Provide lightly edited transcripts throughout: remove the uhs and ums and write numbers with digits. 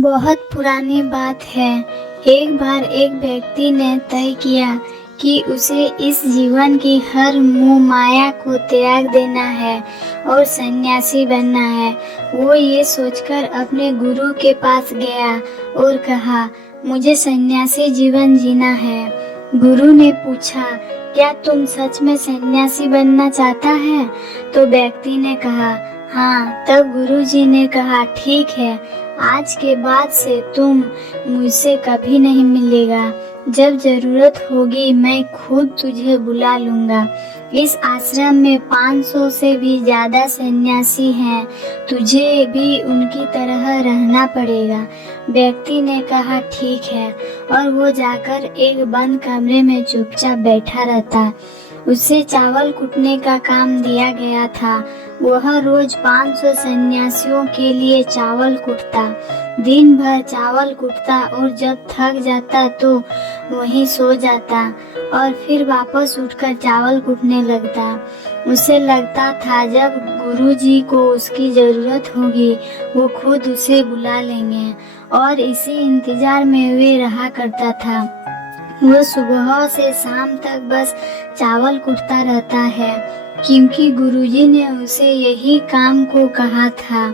बहुत पुरानी बात है। एक बार एक व्यक्ति ने तय किया कि उसे इस जीवन की हर मोह माया को त्याग देना है और सन्यासी बनना है। वो ये सोचकर अपने गुरु के पास गया और कहा, मुझे सन्यासी जीवन जीना है। गुरु ने पूछा, क्या तुम सच में सन्यासी बनना चाहता है? तो व्यक्ति ने कहा, हाँ। तब गुरुजी ने कहा, ठीक है, आज के बाद से तुम मुझसे कभी नहीं मिलेगा। जब जरूरत होगी मैं खुद तुझे बुला लूंगा। इस आश्रम में 500 से भी ज्यादा सन्यासी हैं, तुझे भी उनकी तरह रहना पड़ेगा। व्यक्ति ने कहा, ठीक है, और वो जाकर एक बंद कमरे में चुपचाप बैठा रहता। उसे चावल कूटने का काम दिया गया था। वह रोज 500 सन्यासियों के लिए चावल कूटता। दिन भर चावल कूटता और जब थक जाता तो वहीं सो जाता और फिर वापस उठकर चावल कूटने लगता। उसे लगता था जब गुरुजी को उसकी जरूरत होगी वो खुद उसे बुला लेंगे, और इसी इंतजार में वे रहा करता था। वो सुबह से शाम तक बस चावल कूटता रहता है, क्योंकि गुरुजी ने उसे यही काम को कहा था।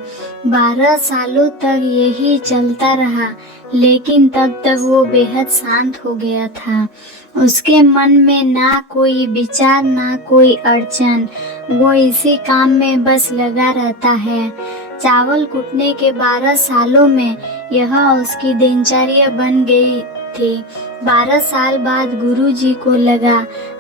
12 सालों तक यही चलता रहा, लेकिन तब तक वो बेहद शांत हो गया था। उसके मन में ना कोई विचार ना कोई अड़चन। वो इसी काम में बस लगा रहता है। चावल कूटने के 12 सालों में यह उसकी दिनचर्या बन गई थी। 12 साल बाद गुरुजी को लगा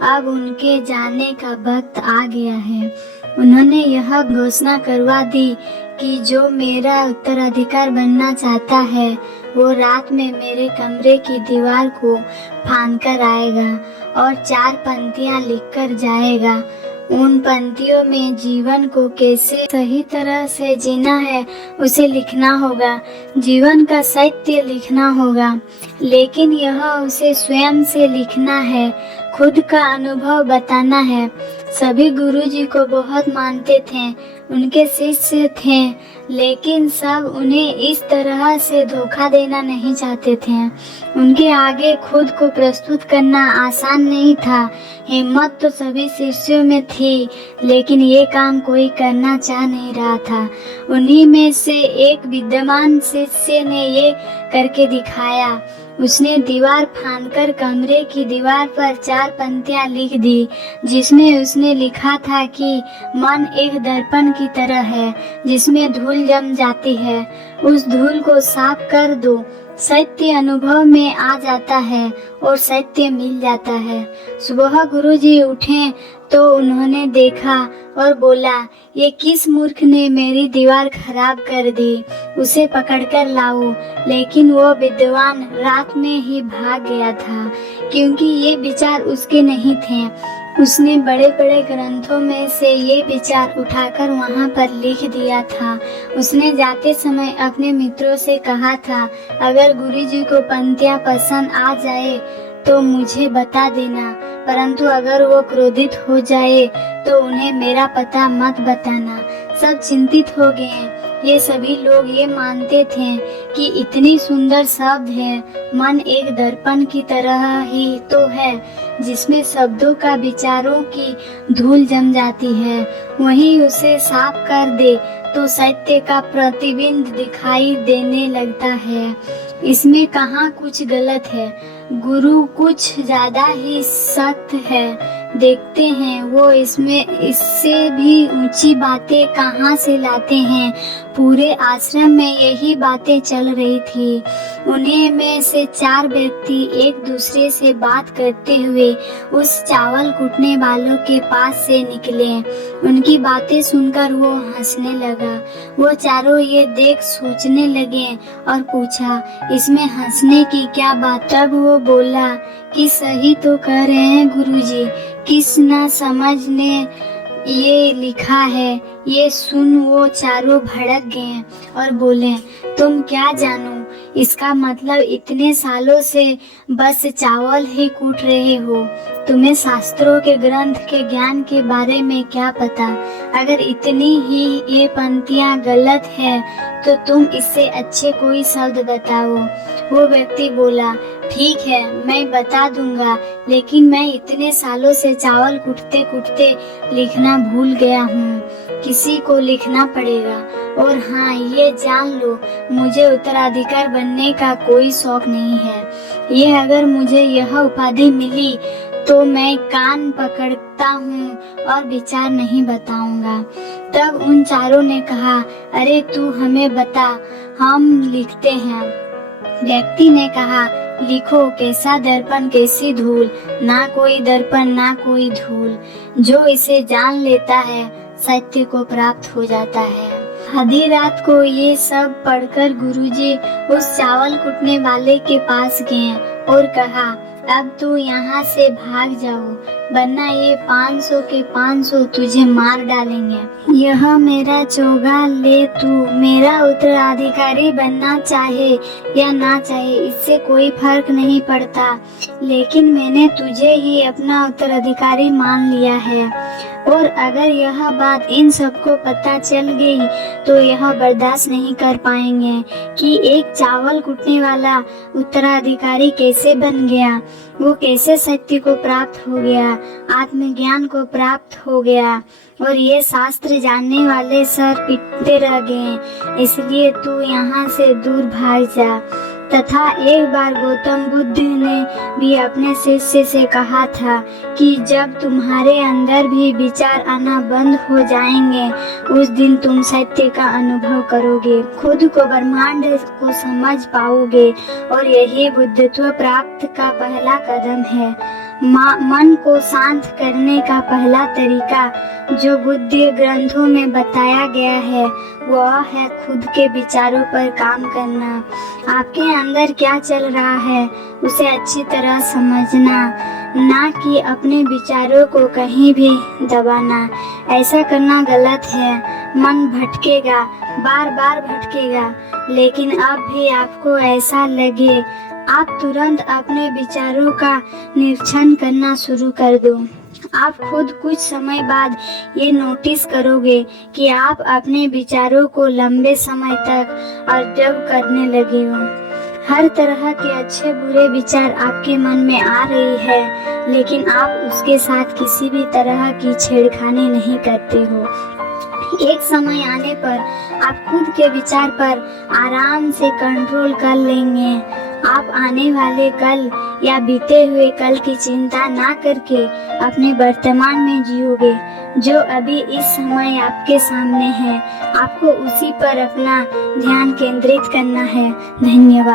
अब उनके जाने का वक्त आ गया है। उन्होंने यह घोषणा करवा दी कि जो मेरा उत्तराधिकार बनना चाहता है वो रात में मेरे कमरे की दीवार को फांदकर आएगा और 4 पंक्तियां लिखकर जाएगा। उन पंक्तियों में जीवन को कैसे सही तरह से जीना है उसे लिखना होगा, जीवन का सत्य लिखना होगा, लेकिन यह उसे स्वयं से लिखना है, खुद का अनुभव बताना है। सभी गुरुजी को बहुत मानते थे, उनके शिष्य थे, लेकिन सब उन्हें इस तरह से धोखा देना नहीं चाहते थे। उनके आगे खुद को प्रस्तुत करना आसान नहीं था। हिम्मत तो सभी शिष्यों में थी, लेकिन ये काम कोई करना चाह नहीं रहा था। उन्हीं में से एक विद्वान शिष्य ने ये करके दिखाया। उसने दीवार फांदकर कमरे की दीवार पर 4 पंक्तियां लिख दी, जिसमें उसने लिखा था कि मन एक दर्पण की तरह है जिसमें धूल जम जाती है। उस धूल को साफ कर दो, सत्य अनुभव में आ जाता है और सत्य मिल जाता है। सुबह गुरुजी उठे तो उन्होंने देखा और बोला, ये किस मूर्ख ने मेरी दीवार खराब कर दी, उसे पकड़कर लाओ। लेकिन वो विद्वान रात में ही भाग गया था, क्योंकि ये विचार उसके नहीं थे। उसने बड़े बड़े ग्रंथों में से ये विचार उठाकर वहाँ पर लिख दिया था। उसने जाते समय अपने मित्रों से कहा था, अगर गुरुजी को पंक्तियाँ पसंद आ जाए तो मुझे बता देना, परंतु अगर वो क्रोधित हो जाए तो उन्हें मेरा पता मत बताना। सब चिंतित हो गए। ये सभी लोग ये मानते थे कि इतनी सुंदर शब्द है, मन एक दर्पण की तरह ही तो है जिसमें शब्दों का विचारों की धूल जम जाती है, वहीं उसे साफ कर दे तो सत्य का प्रतिबिंब दिखाई देने लगता है। इसमें कहाँ कुछ गलत है, गुरु कुछ ज्यादा ही सख्त है। देखते हैं वो इससे भी ऊंची बातें कहाँ से लाते हैं। पूरे आश्रम में यही बातें चल रही थी। उन्हीं में से 4 व्यक्ति एक दूसरे से बात करते हुए उस चावल कूटने वालों के पास से निकले। उनकी बातें सुनकर वो हंसने लगा। वो चारों ये देख सोचने लगे और पूछा, इसमें हंसने की क्या बात? तब वो बोला कि सही तो कह रहे हैं गुरुजी, किस ना समझ ने ये लिखा है, ये सुन वो चारों भड़क गए और बोले, तुम क्या जानो, इसका मतलब इतने सालों से बस चावल ही कूट रहे हो, तुम्हें शास्त्रों के ग्रंथ के ज्ञान के बारे में क्या पता। अगर इतनी ही ये पंक्तियाँ गलत है तो तुम इससे अच्छे कोई शब्द बताओ। वो व्यक्ति बोला, ठीक है मैं बता दूंगा, लेकिन मैं इतने सालों से चावल कूटते कूटते लिखना भूल गया हूँ, किसी को लिखना पड़ेगा। और हाँ, ये जान लो, मुझे उत्तराधिकार बनने का कोई शौक नहीं है। ये अगर मुझे यह उपाधि मिली तो मैं कान पकड़ता हूँ और विचार नहीं बताऊंगा। तब उन चारों ने कहा, अरे तू हमें बता, हम लिखते हैं। व्यक्ति ने कहा, लिखो, कैसा दर्पण कैसी धूल, ना कोई दर्पण ना कोई धूल, जो इसे जान लेता है सत्य को प्राप्त हो जाता है। आधी रात को ये सब पढ़कर गुरुजी उस चावल कूटने वाले के पास गए और कहा, अब तू यहाँ से भाग जाओ, वरना ये 500 के 500 तुझे मार डालेंगे। यह मेरा चोगा ले, तू मेरा उत्तराधिकारी बनना चाहे या ना चाहे, इससे कोई फर्क नहीं पड़ता, लेकिन मैंने तुझे ही अपना उत्तराधिकारी मान लिया है। और अगर यह बात इन सबको पता चल गई तो यह बर्दाश्त नहीं कर पाएंगे कि एक चावल कूटने वाला उत्तराधिकारी कैसे बन गया, वो कैसे सत्य को प्राप्त हो गया, आत्मज्ञान को प्राप्त हो गया, और ये शास्त्र जानने वाले सर पीटते रह गए। इसलिए तू यहाँ से दूर भाग जा। तथा एक बार गौतम बुद्ध ने भी अपने शिष्य से कहा था कि जब तुम्हारे अंदर भी विचार आना बंद हो जाएंगे, उस दिन तुम सत्य का अनुभव करोगे, खुद को ब्रह्मांड को समझ पाओगे, और यही बुद्धत्व प्राप्त का पहला कदम है। मन को शांत करने का पहला तरीका जो बुद्ध ग्रंथों में बताया गया है वह है खुद के विचारों पर काम करना। आपके अंदर क्या चल रहा है उसे अच्छी तरह समझना, ना कि अपने विचारों को कहीं भी दबाना। ऐसा करना गलत है। मन भटकेगा, बार बार भटकेगा, लेकिन अब भी आपको ऐसा लगे, आप तुरंत अपने विचारों का निरीक्षण करना शुरू कर दो। आप खुद कुछ समय बाद ये नोटिस करोगे कि आप अपने विचारों को लंबे समय तक ऑब्जर्व करने लगे हो। हर तरह के अच्छे बुरे विचार आपके मन में आ रही है, लेकिन आप उसके साथ किसी भी तरह की छेड़खानी नहीं करते हो। एक समय आने पर आप खुद के विचार पर आराम से कंट्रोल कर लेंगे। आप आने वाले कल या बीते हुए कल की चिंता ना करके अपने वर्तमान में जियोगे। जो अभी इस समय आपके सामने है, आपको उसी पर अपना ध्यान केंद्रित करना है। धन्यवाद।